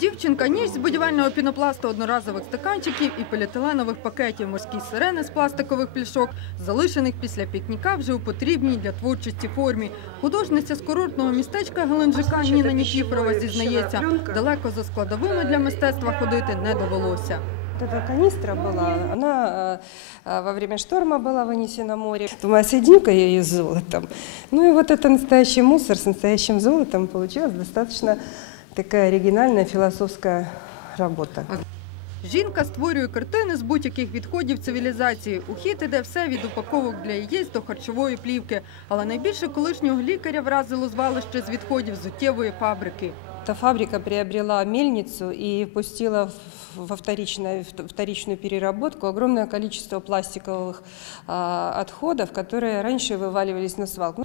Дівчинка ніж з будівельного пінопласту одноразових стаканчиків і поліетиленових пакетів морські сирени з пластикових пляшок, залишених після пікніка вже у потрібній для творчості формі. Художниця з курортного містечка Геленджика Ніна Нікіфорова зізнається, далеко за складовими для мистецтва ходити не довелося. Вот эта канистра была, она э, э, во время шторма была вынесена в море. Думаю, соединю-ка я ее с золотом. Ну и вот это настоящий мусор с настоящим золотом получилась достаточно такая оригінальна філософська робота. Жінка створює картини з будь-яких відходів цивілізації. У хід іде все від упаковок для яєць до харчової плівки. Але найбільше колишнього лікаря вразило звалище з відходів зуттєвої фабрики Эта фабрика приобрела мельницу и пустила в- во вторичную, в вторичную переработку огромное количество пластиковых а, отходов, которые раньше вываливались на свалку.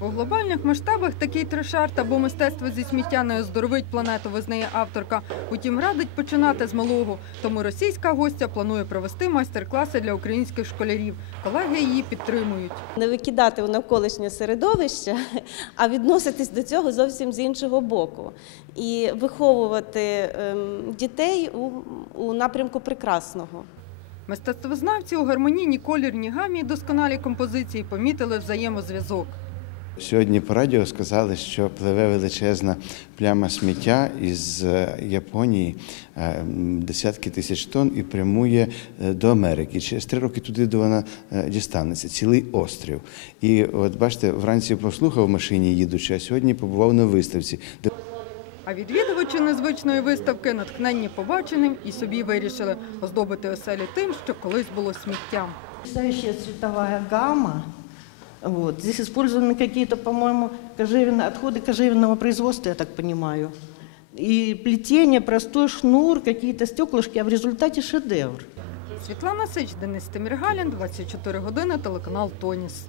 У глобальних масштабах такий трешарт або мистецтво зі сміття не оздоровить планету, визнає авторка. Утім, радить починати з малого. Тому російська гостя планує провести майстер-класи для українських школярів. Колеги її підтримують. не викидати у навколишнє середовище, а відноситись до цього зовсім з іншого боку. І виховувати ем, дітей у, у напрямку прекрасного. Мистецтвознавці у гармонійній колірній гамі і досконалій композиції помітили взаємозв'язок. Сьогодні по радіо сказали, що пливе величезна пляма сміття із е, Японії е, десятки тисяч тонн і прямує е, до Америки. Через три роки туди вона дістанеться, цілий острів. І от бачите, вранці послухав в машині їдучи, а сьогодні побував на виставці, де А відвідувачі незвичної виставки натхненні побаченим і собі вирішили оздобити оселі тим, що колись було сміттям. Потрясающая цветовая гамма. Вот. Здесь использованы какие-то, по-моему, кожевенные, отходы кожевенного производства, я так понимаю. И плетение, простой шнур, какие-то стеклышки, а в результате шедевр. Світлана Сич, Денис Тиміргалін, 24 години, телеканал Тоніс.